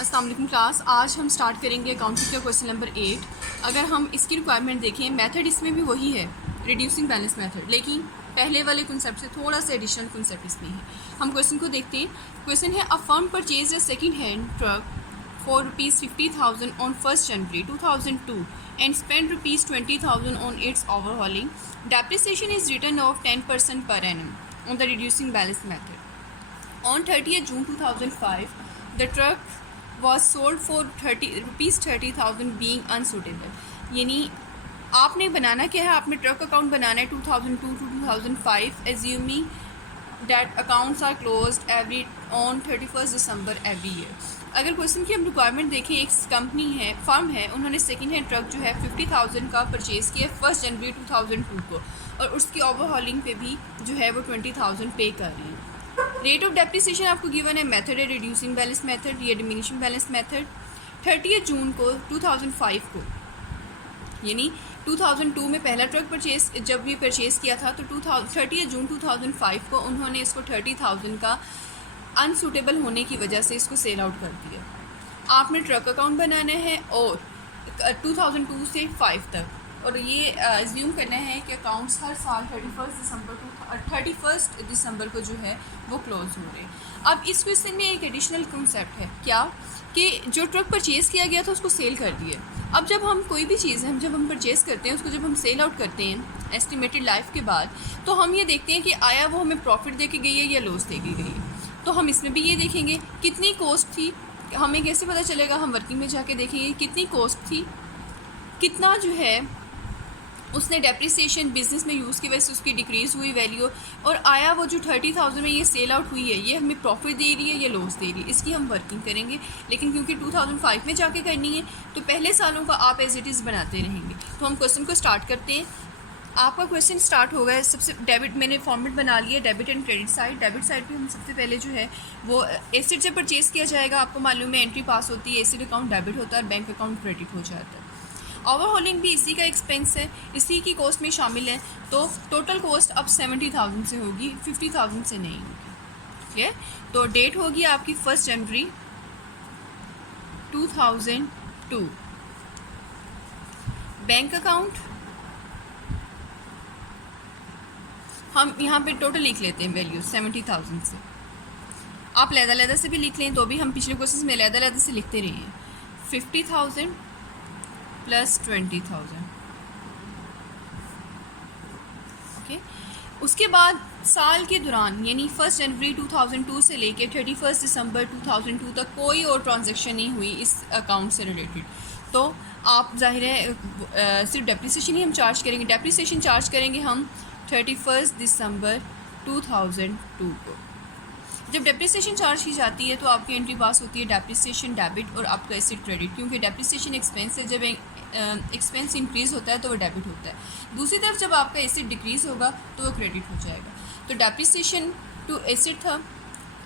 अस्सलाम वालेकुम क्लास। आज हम स्टार्ट करेंगे अकाउंटिंग का क्वेश्चन नंबर 8। अगर हम इसकी रिक्वायरमेंट देखें, मेथड इसमें भी वही है, रिड्यूसिंग बैलेंस मेथड, लेकिन पहले वाले कॉन्सेप्ट से थोड़ा सा एडिशनल कॉन्सेप्ट इसमें है। हम क्वेश्चन को देखते हैं। क्वेश्चन है, a firm purchase a second hand truck for ₹50,000 on 1 January 2002 and spent ₹20,000 on its overhauling. Depreciation is written off 10% per annum on the reducing balance method. On 30th June 2005, the truck was sold for ₹30,000 being unsuitable. यानी आपने बनाना क्या है, आपने truck account बनाना है 2002 to 2005, assuming that accounts are closed every on 31st December every year. अगर question की हम requirement देखें, एक कंपनी है, फर्म है, उन्होंने सेकेंड हैंड ट्रक जो है 50,000 का परचेज़ किया 1 जनवरी 2002 को, और उसकी ओवरहॉलिंग पे भी जो है वो 20,000 पे कर रही है। रेट ऑफ डेप्रिसिएशन आपको गिवन है, मेथड है रिड्यूसिंग बैलेंस मेथड या डिमिनिशिंग बैलेंस मेथड। 30 जून को 2005 को, यानी 2002 में पहला ट्रक परचेज जब ये परचेज़ किया था, तो 30 जून 2005 को उन्होंने इसको 30,000 का अनसूटेबल होने की वजह से इसको सेल आउट कर दिया। आपने ट्रक अकाउंट बनाना है और 2002 से 5 तक, और ये एज्यूम करना है कि अकाउंट्स हर साल 31 दिसंबर को जो है वो क्लोज हो रहे हैं। अब इस क्वेश्चन में एक एडिशनल कॉन्सेप्ट है, क्या कि जो ट्रक परचेज़ किया गया था उसको सेल कर दिए। अब जब हम कोई भी चीज़ है, जब हम परचेज़ करते हैं, उसको जब हम सेल आउट करते हैं एस्टिमेटेड लाइफ के बाद, तो हम ये देखते हैं कि आया वो हमें प्रॉफिट दे के गई है या लॉस दे के गई है। तो हम इसमें भी ये देखेंगे कितनी कॉस्ट थी, हमें कैसे पता चलेगा, हम वर्किंग में जाके देखेंगे कितनी कॉस्ट थी, कितना जो है उसने डेप्रिसिएशन बिज़नेस में यूज़ की वजह से उसकी डिक्रीज़ हुई वैल्यू, और आया वो जो 30,000 में ये सेल आउट हुई है, ये हमें प्रॉफिट दे रही है या लॉस दे रही है, इसकी हम वर्किंग करेंगे। लेकिन क्योंकि 2005 में जाके करनी है, तो पहले सालों का आप एज इट इज़ बनाते रहेंगे। तो हम क्वेश्चन को स्टार्ट करते हैं। आपका क्वेश्चन स्टार्ट होगा है सबसे डेबिट, मैंने फॉर्मेट बना लिया debit and credit side. Debit side पे हम सबसे पहले जो है वो एसिड जब परचेज़ किया जाएगा, आपको मालूम है एंट्री पास होती है, एसिड अकाउंट डेबिट होता है और बैंक अकाउंट क्रेडिट हो जाता है। ओवरहॉलिंग भी इसी का एक्सपेंस है, इसी की कॉस्ट में शामिल है। तो टोटल कॉस्ट अब 70,000 से होगी, 50,000 से नहीं होगी। ठीक है, तो डेट होगी आपकी 1 जनवरी 2002। बैंक अकाउंट हम यहाँ पे टोटल लिख लेते हैं वैल्यू 70,000 से। आप लहदा से भी लिख लें तो भी हम पिछले क्वेश्चन में लहदा से लिखते रहे हैं। 50,000 प्लस 20,000। ओके, उसके बाद साल के दौरान यानी 1 जनवरी 2002 से लेके 31 दिसंबर 2002 तक कोई और ट्रांजैक्शन नहीं हुई इस अकाउंट से रिलेटेड, तो आप जाहिर है सिर्फ डेप्रिसिएशन ही हम चार्ज करेंगे। डेप्रिसिएशन चार्ज करेंगे हम 31 दिसंबर 2002 को। जब डेप्रिसिएशन चार्ज की जाती है तो आपकी एंट्री पास होती है डेप्रिसिएशन डेबिट और आपका एसिड क्रेडिट, क्योंकि डेप्रिसिएशन एक्सपेंस है, जब एक्सपेंस इंक्रीज़ होता है तो वो डेबिट होता है। दूसरी तरफ जब आपका एसिड डिक्रीज़ होगा तो वो क्रेडिट हो जाएगा। तो डेप्रिसिएशन टू एसिड था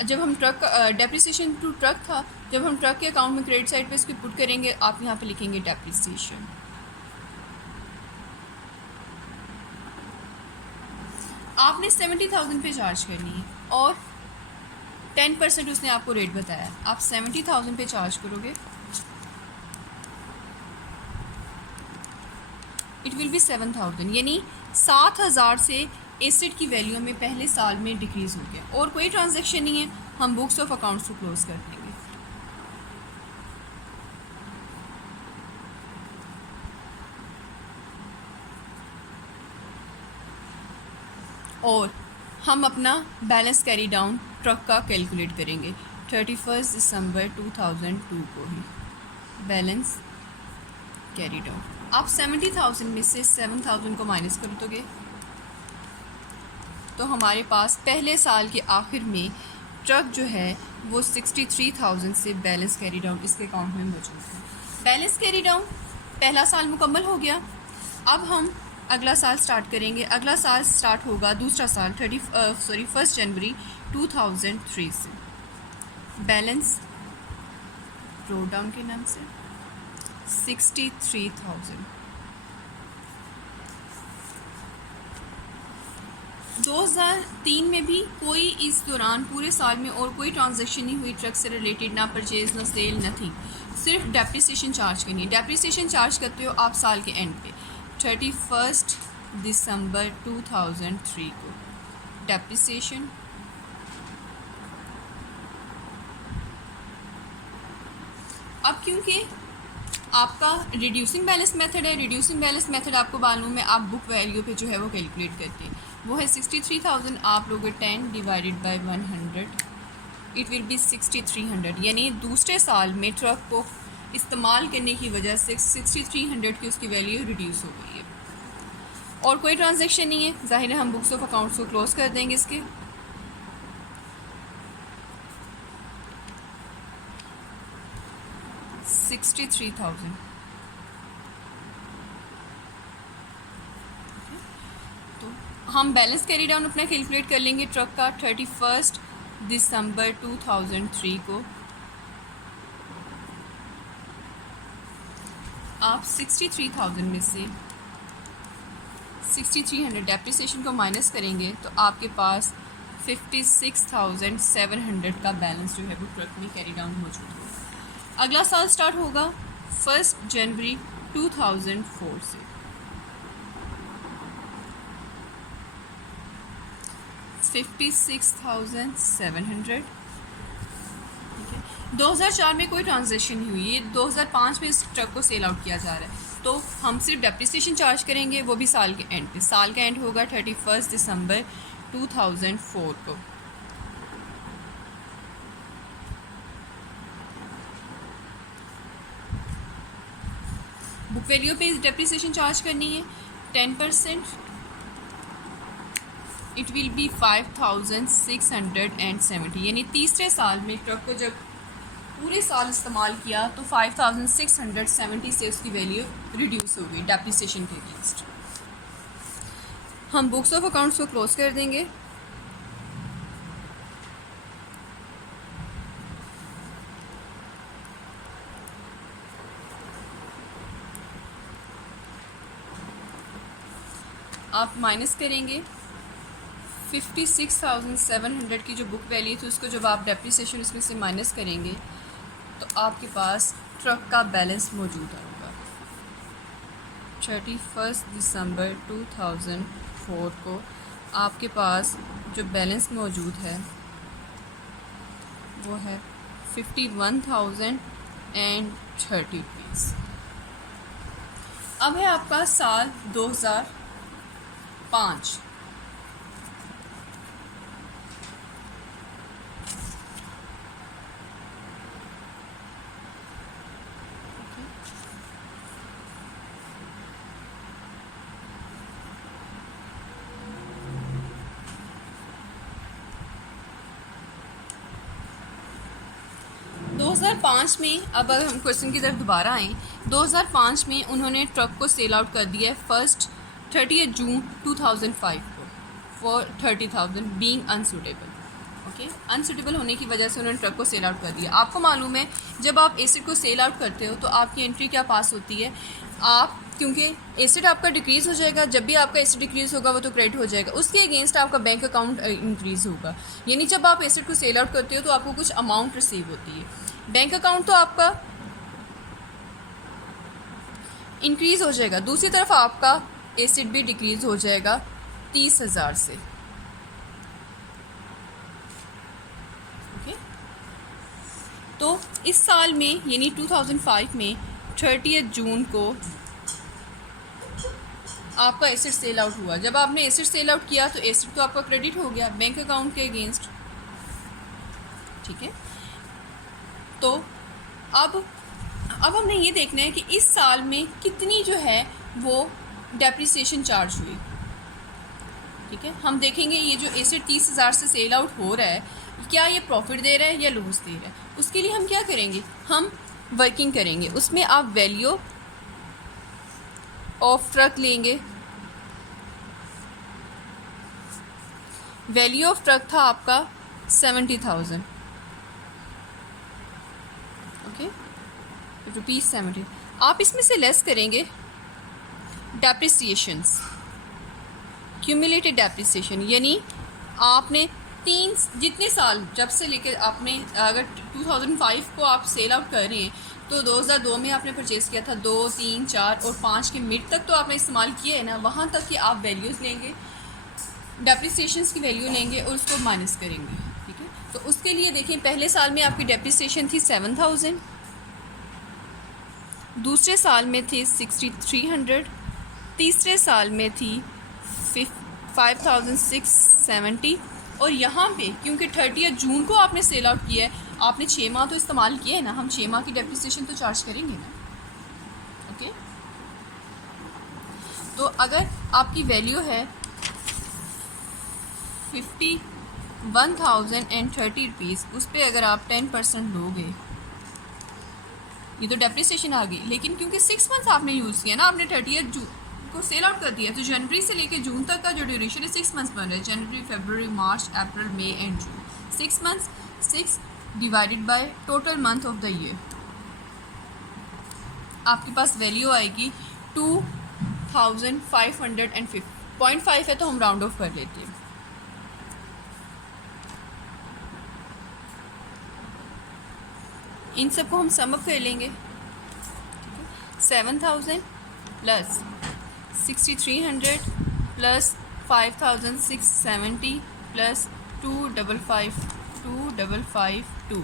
जब हम ट्रक, डेप्रिसिएशन टू ट्रक था जब हम ट्रक के अकाउंट में क्रेडिट साइड पे इसको पुट करेंगे, आप यहाँ पे लिखेंगे डेप्रिसिएशन। आपने 70,000 पे चार्ज करनी है और 10% उसने आपको रेट बताया, आप 70,000 पे चार्ज करोगे, इट विल बी 7,000, यानी 7,000 से एसिड की वैल्यू में पहले साल में डिक्रीज़ हो गया। और कोई ट्रांजैक्शन नहीं है, हम बुक्स ऑफ अकाउंट्स को क्लोज कर देंगे। और हम अपना बैलेंस कैरी डाउन ट्रक का कैलकुलेट करेंगे 31 दिसंबर 2002 को ही बैलेंस कैरी डाउन। आप 70,000 में से 7,000 को माइनस कर दोगे तो हमारे पास पहले साल के आखिर में ट्रक जो है वो 63,000 से बैलेंस कैरी डाउन इसके अकाउंट में मौजूद है। बैलेंस कैरी डाउन पहला साल मुकम्मल हो गया। अब हम अगला साल स्टार्ट करेंगे। अगला साल स्टार्ट होगा दूसरा साल 1 जनवरी 2003 से। बैलेंस ड्रॉ डाउन के नाम से 63,000। 2003 में भी कोई इस दौरान पूरे साल में और कोई ट्रांजैक्शन नहीं हुई ट्रक से रिलेटेड, ना परचेज ना सेल नथिंग, सिर्फ डेप्रिसिएशन चार्ज करनी है। डेप्रिसिएशन चार्ज करते हो आप साल के एंड पे 31 दिसंबर 2003 को डेप्रिसिएशन। अब क्योंकि आपका रिड्यूसिंग बैलेंस मेथड है, रिड्यूसिंग बैलेंस मेथड आपको मालूम है, आप बुक वैल्यू पे जो है वो कैलकुलेट करते हैं, वो है 63,000। आप लोग 10 divided by 100, it will be 6300। यानी दूसरे साल में ट्रक को इस्तेमाल करने की वजह से 6300 की उसकी वैल्यू रिड्यूस हो गई है। और कोई ट्रांजैक्शन नहीं है, ज़ाहिर है हम बुक्स ऑफ अकाउंट्स को क्लोज कर देंगे इसके। $63,000। तो हम बैलेंस कैरी डाउन अपना कैलकुलेट कर लेंगे ट्रक का 31 दिसंबर 2003 को। आप 63,000 में से 6300 डेप्रिसिएशन को माइनस करेंगे तो आपके पास 56,700 का बैलेंस जो है वो ट्रक में कैरी डाउन मौजूद होगा। अगला साल स्टार्ट होगा 1 जनवरी 2004 से। $56,700। ठीक है, 2004 में कोई ट्रांजैक्शन नहीं हुई है, 2005 में इस ट्रक को सेल आउट किया जा रहा है, तो हम सिर्फ डेप्रिसिएशन चार्ज करेंगे, वो भी साल के एंड पे। साल का एंड होगा 31 दिसंबर 2004 को। बुक वैल्यू पे डेप्रिसिएशन चार्ज करनी है 10%, इट विल बी 5,670। यानी तीसरे साल में ट्रक को जब पूरे साल इस्तेमाल किया तो 5,670 से उसकी वैल्यू रिड्यूस हो गई डेप्रिसिएशन के अगेंस्ट। हम बुक्स ऑफ अकाउंट्स को क्लोज कर देंगे। आप माइनस करेंगे 56,700 की जो बुक वैल्यू थी उसको, जब आप डेप्रिसिएशन उसमें से माइनस करेंगे तो आपके पास ट्रक का बैलेंस मौजूद होगा 31 दिसंबर 2004 को। आपके पास जो बैलेंस मौजूद है वो है 51,030 रुपीज़। अब है आपका साल 2005। 2005 में, अब अगर हम क्वेश्चन की तरफ दोबारा आएँ, 2005 में उन्होंने ट्रक को सेल आउट कर दिया है 30 जून 2005 को for 30,000 being unsuitable. Okay, unsuitable होने की वजह से उन्होंने ट्रक को सेल आउट कर दिया। आपको मालूम है जब आप एसिड को सेल आउट करते हो तो आपकी एंट्री क्या पास होती है, आप क्योंकि एसिड आपका डिक्रीज़ हो जाएगा, जब भी आपका एसिड डिक्रीज़ होगा वो तो क्रेडिट हो जाएगा, उसके अगेंस्ट आपका बैंक अकाउंट इंक्रीज़ होगा। यानी जब आप एसिड को सेल आउट करते हो तो आपको कुछ अमाउंट रिसीव होती है, बैंक अकाउंट तो आपका इंक्रीज़ हो जाएगा, दूसरी तरफ आपका एसिड भी डिक्रीज़ हो जाएगा 30,000 से। ओके, तो इस साल में यानी 2005 में 30 जून को आपका एसिड सेल आउट हुआ। जब आपने एसिड सेल आउट किया तो एसिड तो आपका क्रेडिट हो गया बैंक अकाउंट के अगेंस्ट। ठीक है, तो अब हमने ये देखना है कि इस साल में कितनी जो है वो डेप्रिसिएशन चार्ज हुई। ठीक है, हम देखेंगे ये जो एसिड 30,000 से सेल आउट हो रहा है क्या ये प्रॉफिट दे रहा है या लॉस दे रहा है। उसके लिए हम क्या करेंगे, हम वर्किंग करेंगे। उसमें आप वैल्यू ऑफ ट्रक लेंगे। वैल्यू ऑफ ट्रक था आपका 70,000। ओके, ₹70। आप इसमें से लेस करेंगे डेप्रिसिएशंस, क्यूमुलेटेड डेप्रिसिएशन, यानी आपने जितने साल जब से लेकर आपने अगर 2005 को आप सेल आउट कर रहे हैं तो 2002 में आपने परचेज़ किया था, 2, 3, 4 और 5 के मिड तक तो आपने इस्तेमाल किया है ना, वहाँ तक कि आप वैल्यूज़ लेंगे, डेप्रिसिएशंस की वैल्यू लेंगे और उसको माइनस करेंगे। ठीक है, तो उसके लिए देखें, पहले साल में आपकी डेप्रिसिएशन थी 7000, दूसरे साल में थी 6300, तीसरे साल में थी 5670 और यहाँ पे क्योंकि 30 जून को आपने सेल आउट किया है, आपने 6 माह तो इस्तेमाल किया है ना, हम 6 माह की डेप्रिसिएशन तो चार्ज करेंगे ना। ओके, तो अगर आपकी वैल्यू है 51,030 रुपीज़, उस पर अगर आप 10% लोगे, ये तो डेप्रिसिएशन आ गई, लेकिन क्योंकि 6 मंथ आपने यूज़ किया ना, आपने 30 जून को सेल आउट कर दिया, तो जनवरी से लेकर जून तक का जो ड्यूरेशन है 6 मंथ्स बन रहा है, January, February, March, April, May and June, 6 months, 6 divided by total month of the year, आपके पास वैल्यू आएगी 2550, 0.5 है तो हम राउंड ऑफ कर लेते हैं। इन सबको हम सम अप कर लेंगे, 7000 प्लस 6300 प्लस 5670 प्लस 2552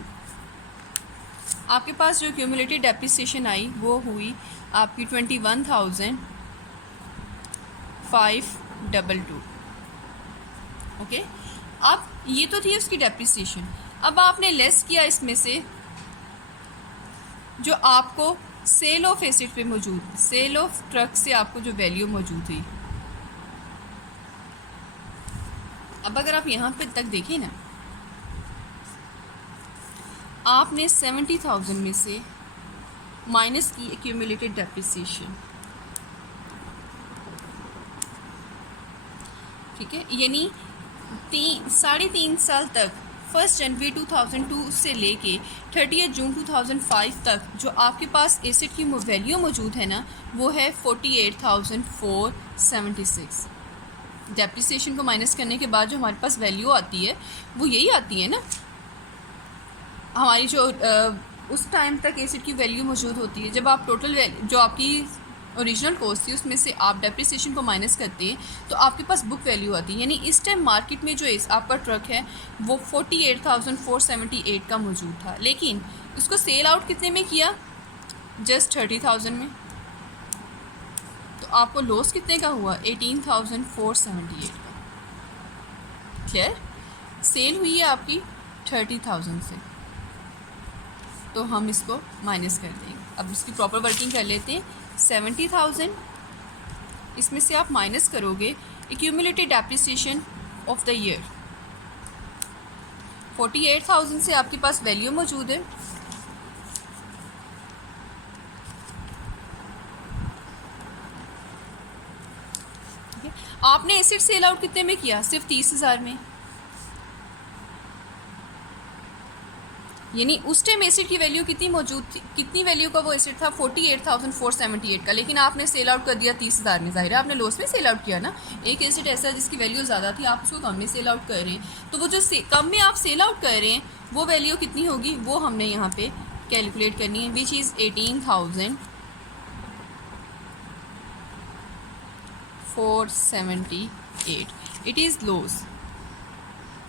आपके पास जो क्यूमुलेटेड डेप्रिसिएशन आई वो हुई आपकी 21,522। ओके, अब ये तो थी उसकी डेप्रिसिएशन। अब आपने लेस किया इसमें से जो आपको सेल ऑफ एसेट पे मौजूद, सेल ऑफ ट्रक से आपको जो वैल्यू मौजूद थी। अब अगर आप यहाँ पे तक देखें ना, आपने 70,000 में से माइनस की एक्यूमुलेटेड डेप्रिसिएशन, ठीक है, यानी 3.5 साल तक 1 जनवरी 2002 से लेके 30 जून 2005 तक जो आपके पास एसेट की वैल्यू मौजूद है ना, वो है 48,476। डेप्रिसिएशन को माइनस करने के बाद जो हमारे पास वैल्यू आती है वो यही आती है ना, हमारी जो उस टाइम तक एसेट की वैल्यू मौजूद होती है। जब आप टोटल जो आपकी ओरिजिनल कॉस्ट थी उसमें से आप डेप्रिसिएशन को माइनस करते हैं तो आपके पास बुक वैल्यू आती है। यानी इस टाइम मार्केट में जो आपका ट्रक है वो 48,478 का मौजूद था, लेकिन उसको सेल आउट कितने में किया, जस्ट 30,000 में। तो आपको लॉस कितने का हुआ, 18,478 का। क्लियर, सेल हुई है आपकी 30,000 से, तो हम इसको माइनस कर देंगे। अब इसकी प्रॉपर वर्किंग कर लेते हैं। 70,000 इसमें से आप माइनस करोगे accumulated depreciation of the year, 48,000 से आपके पास वैल्यू मौजूद है, ठीक है। आपने एसेट सेल आउट कितने में किया, सिर्फ 30,000 में। यानी उस टाइम एसेट की वैल्यू कितनी मौजूद थी, कितनी वैल्यू का वो एसेट था, 48,478 का, लेकिन आपने सेल आउट कर दिया 30,000 में। जाहिर है आपने लॉस में सेल आउट किया ना। एक एसेट ऐसा है जिसकी वैल्यू ज़्यादा थी, आप उसको कम में सेल आउट कर रहे हैं, तो वो जो कम में आप सेल आउट कर रहे हैं वो वैल्यू कितनी होगी वो हमने यहाँ पे कैलकुलेट करनी है, which is 18,478। It is loss.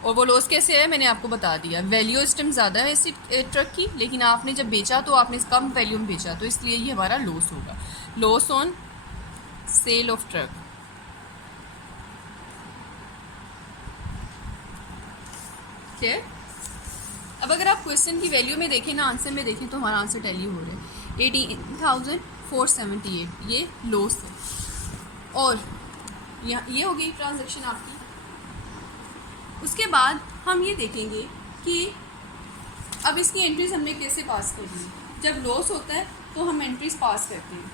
और वो लॉस कैसे है मैंने आपको बता दिया, वैल्यू इस टाइम ज़्यादा है इस ट्रक की, लेकिन आपने जब बेचा तो आपने कम वैल्यू में बेचा, तो इसलिए ये हमारा लॉस होगा, loss on sale of truck. ठीक। अब अगर आप क्वेश्चन की वैल्यू में देखें ना, आंसर में देखें, तो हमारा आंसर टैली हो रहा है 18,478, ये लॉस है। और ये हो गई ट्रांजैक्शन आपकी। उसके बाद हम ये देखेंगे कि अब इसकी एंट्रीज हमने कैसे पास करनी है। जब लॉस होता है तो हम एंट्रीज पास करते हैं,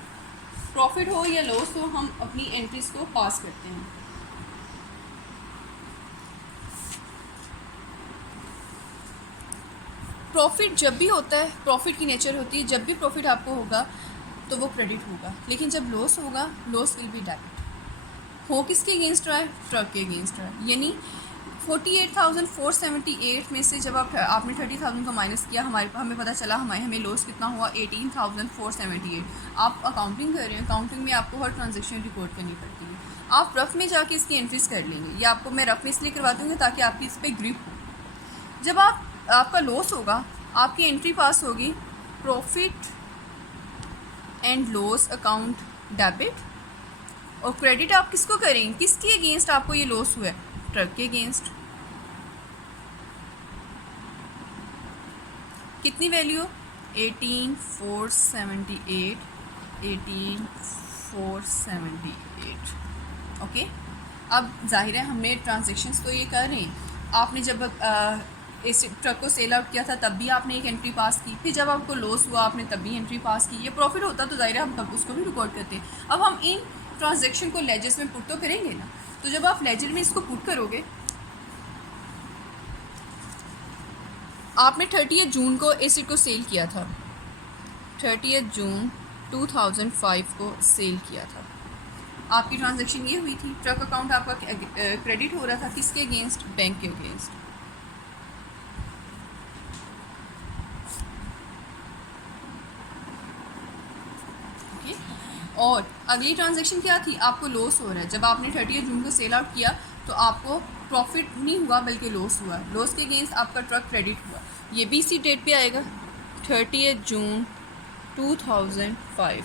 प्रॉफिट हो या लॉस हो हम अपनी एंट्रीज को पास करते हैं। प्रॉफिट जब भी होता है, प्रॉफिट की नेचर होती है, जब भी प्रॉफिट आपको होगा तो वो क्रेडिट होगा, लेकिन जब लॉस होगा, लॉस विल बी डेबिट। हो किसके अगेंस्ट रहा है? ट्रक के अगेंस्ट रहा है। यानी 48,478 में से जब आपने 30,000 को माइनस किया, हमें पता चला हमें लॉस कितना हुआ? 18,478। आप अकाउंटिंग कर रहे हैं, अकाउंटिंग में आपको हर ट्रांजेक्शन रिकॉर्ड करनी पड़ती है। आप रफ में जाके इसकी एंट्रीज कर लेंगे, या आपको मैं रफ में इसलिए करवा दूँगी ताकि आपकी इस पर ग्रिप हो। जब आपका लॉस होगा, आपकी एंट्री पास होगी profit and loss account debit, और क्रेडिट आप किसको करेंगे? किसके अगेंस्ट आपको ये लॉस हुआ है? ट्रक के अगेंस्ट। कितनी वैल्यू? 18,478, 18,478। ओके, अब जाहिर है हमने ट्रांजेक्शन्स तो ये कर रहे हैं। आपने जब इस ट्रक को सेल आउट किया था तब भी आपने एक एंट्री पास की, फिर जब आपको लॉस हुआ आपने तब भी एंट्री पास की। ये प्रॉफिट होता तो जाहिर है हम तब उसको भी रिकॉर्ड करते हैं। अब हम इन ट्रांजेक्शन को लेजर्स में पुट तो करेंगे ना, तो जब आप लेजर में इसको पुट करोगे, आपने 30 जून को एसिड को सेल किया था, 30 जून 2005 को सेल किया था। आपकी ट्रांजैक्शन ये हुई थी, ट्रक अकाउंट आपका क्रेडिट हो रहा था किसके अगेंस्ट? बैंक के अगेंस्ट। ओके, और अगली ट्रांजैक्शन क्या थी? आपको लॉस हो रहा है। जब आपने 30 जून को सेल आउट किया तो आपको प्रॉफिट नहीं हुआ बल्कि लॉस हुआ। लॉस के अगेंस्ट आपका ट्रक क्रेडिट हुआ। ये भी इसी डेट पे आएगा, 30 जून 2005।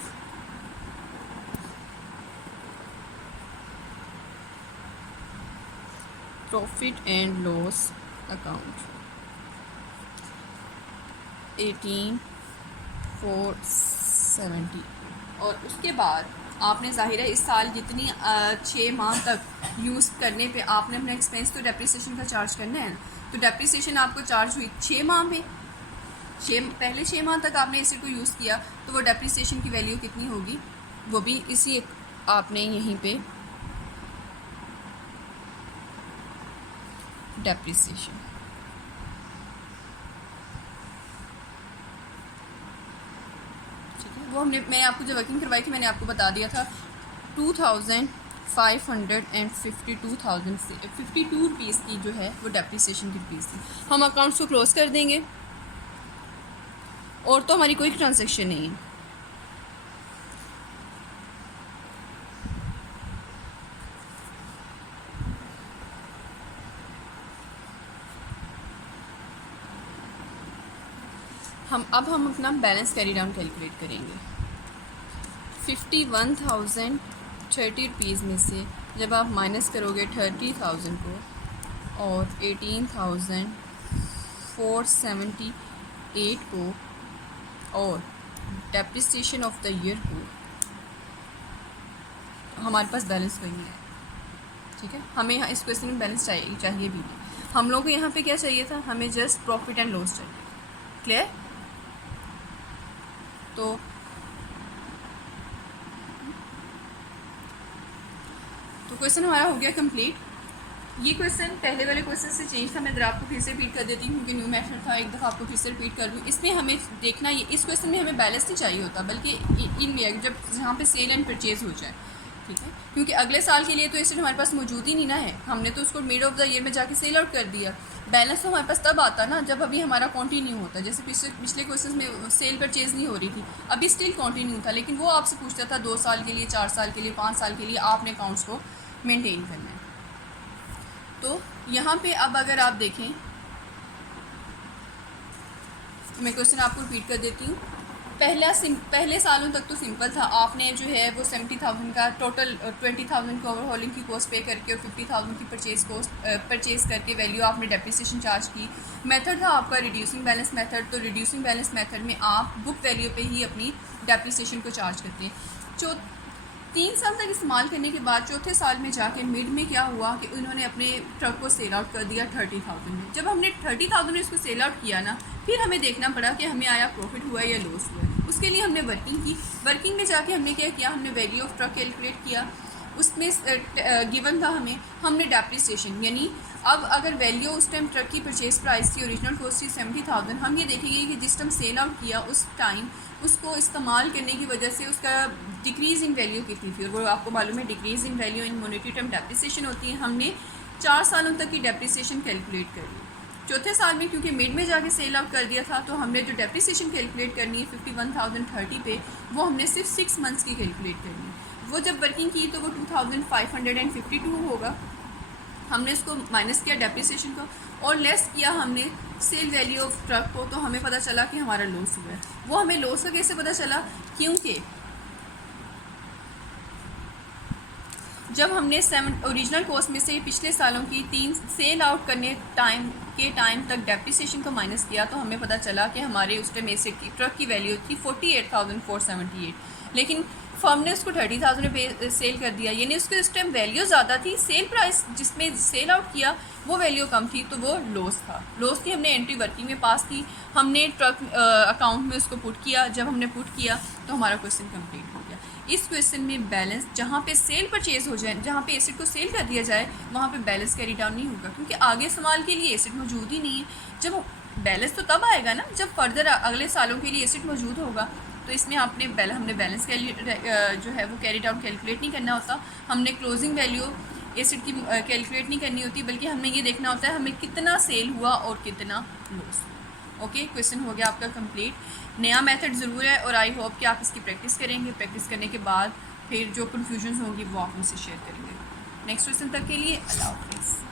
Profit and loss account 18,470। और उसके बाद आपने ज़ाहिर है इस साल जितनी 6 माह तक यूज़ करने पे आपने अपना एक्सपेंस तो डेप्रिसिएशन का चार्ज करना है। तो डेप्रिसिएशन आपको चार्ज हुई 6 माह में। पहले 6 माह तक आपने इसे को यूज़ किया तो वो डेप्रिसिएशन की वैल्यू कितनी होगी? वो भी इसी आपने यहीं पे डेप्रिसिएशन, ठीक है, वो मैंने आपको जो वर्किंग करवाई थी मैंने आपको बता दिया था 2,552 रुपीज़ की जो है वो डेप्रिसिएशन की रुपीज़ थी। हम अकाउंट्स को क्लोज कर देंगे और तो हमारी कोई ट्रांजैक्शन नहीं है। हम अपना बैलेंस कैरी डाउन कैलकुलेट करेंगे। 51,030 रुपीज़ में से जब आप माइनस करोगे 30,000 को और 18,478 को और डेप्रिसिएशन ऑफ द ईयर को, हमारे पास बैलेंस कोई नहीं है। ठीक है, हमें यहाँ इस क्वेश्चन में बैलेंस चाहिए भी नहीं। हम लोगों को यहाँ पे क्या चाहिए था? हमें जस्ट प्रॉफिट एंड लॉस चाहिए। क्लियर? तो क्वेश्चन हमारा हो गया कंप्लीट। ये क्वेश्चन पहले वाले क्वेश्चन से चेंज था। मैं ज़रा आपको फिर से रिपीट कर देती हूँ क्योंकि न्यू मेथड था। एक दफ़ा आपको फिर से रिपीट कर दूँ। इसमें हमें देखना, ये इस क्वेश्चन में हमें बैलेंस नहीं चाहिए होता बल्कि इन जब जहाँ पे सेल एंड परचेज़ हो जाए, ठीक है, क्योंकि अगले साल के लिए तो एसेट हमारे पास मौजूद ही नहीं ना है। हमने तो उसको मिड ऑफ द ईयर में जाके सेल आउट कर दिया। बैलेंस तो हमारे पास तब आता ना जब अभी हमारा कंटिन्यू होता। जैसे पिछले क्वेश्चन में सेल परचेज़ नहीं हो रही थी, अभी स्टिल कंटिन्यू था, लेकिन वो आपसे पूछता था 2 साल के लिए, 4 साल के लिए, 5 साल के लिए आपने अकाउंट्स को मेंटेन करना है। तो यहाँ पे अब अगर आप देखें, मैं क्वेश्चन आपको रिपीट कर देती हूँ। पहले सालों तक तो सिंपल था। आपने जो है वो 70,000 का टोटल 20,000 को ओवरहॉलिंग की कॉस्ट पे करके और 50,000 की परचेज़ करके वैल्यू आपने डेप्रिसिएशन चार्ज की। मेथड था आपका रिड्यूसिंग बैलेंस मेथड। तो रिड्यूसिंग बैलेंस मेथड में आप बुक वैल्यू पे ही अपनी डेप्रिसिएशन को चार्ज करते हैं। 3 साल तक इस्तेमाल करने के बाद चौथे साल में जाके मिड में क्या हुआ कि उन्होंने अपने ट्रक को सेल आउट कर दिया 30,000 में। जब हमने 30,000 में इसको सेल आउट किया ना, फिर हमें देखना पड़ा कि हमें आया प्रॉफिट हुआ या लॉस हुआ। उसके लिए हमने वर्किंग की। वर्किंग में जाके हमने क्या किया? हमने वैल्यू ऑफ ट्रक कैलकुलेट किया। उसमें गिवन था हमने डेप्रिसिएशन यानी अब अगर वैल्यू उस टाइम ट्रक की परचेज प्राइस थी, ओरिजिनल कॉस्ट थी 70,000, हम ये देखेंगे कि जिस टाइम सेल आउट किया उस टाइम उसको इस्तेमाल करने की वजह से उसका डिक्रीज़ इन वैल्यू कितनी थी, और वो आपको मालूम है decrease in value in monetary term depreciation होती है। हमने 4 सालों तक की डेप्रिसिएशन कैलकुलेट कर ली। चौथे साल में क्योंकि मिड में जाके सेल आउट कर दिया था, तो हमने जो डेप्रिसिएशन कैलकुलेट करनी है 51,030 पे, वो हमने सिर्फ 6 मंथ्स की कैलकुलेट करनी है। वो जब वर्किंग की तो वो 2,552 होगा। हमने उसको माइनस किया डेप्रिसिएशन को और लेस किया हमने सेल वैल्यू ऑफ ट्रक को, तो हमें पता चला कि हमारा लॉस हुआ है। वो हमें लॉस का कैसे पता चला, क्योंकि जब हमने ओरिजिनल कॉस्ट में से पिछले सालों की 3 सेल आउट करने टाइम तक डेप्रिसिएशन को माइनस किया, तो हमें पता चला कि हमारे उस टाइम एसेट की ट्रक की वैल्यू थी 48,478, लेकिन फर्म ने उसको 30,000 पे सेल कर दिया, यानी उसकी उस टाइम वैल्यू ज़्यादा थी, सेल प्राइस जिसमें सेल आउट किया वो वैल्यू कम थी, तो वो लॉस था। लॉस की हमने एंट्री वर्किंग में पास की, हमने ट्रक अकाउंट में उसको पुट किया। जब हमने पुट किया तो हमारा क्वेश्चन कंप्लीट हो गया। इस क्वेश्चन में बैलेंस जहाँ पे सेल परचेज हो जाए, जहाँ पे एसेट को सेल कर दिया जाए, वहाँ पे बैलेंस कैरी डाउन नहीं होगा, क्योंकि आगे इस्तेमाल के लिए एसेट मौजूद ही नहीं है। जब बैलेंस तो तब आएगा ना जब फर्दर अगले सालों के लिए एसेट मौजूद होगा। तो इसमें हमने बैलेंस जो है वो कैरी डाउन कैलकुलेट नहीं करना होता, हमने क्लोजिंग वैल्यू एसेट की कैलकुलेट नहीं करनी होती, बल्कि हमने ये देखना होता है हमें कितना सेल हुआ और कितना लॉस हुआ। ओके, क्वेश्चन हो गया आपका कंप्लीट। नया मेथड ज़रूर है और आई होप कि आप इसकी प्रैक्टिस करेंगे। प्रैक्टिस करने के बाद फिर जो कन्फ्यूजन होंगी वो आप मुझसे शेयर करेंगे। नेक्स्ट क्वेश्चन तक के लिए अल्लाह हाफ़िज़।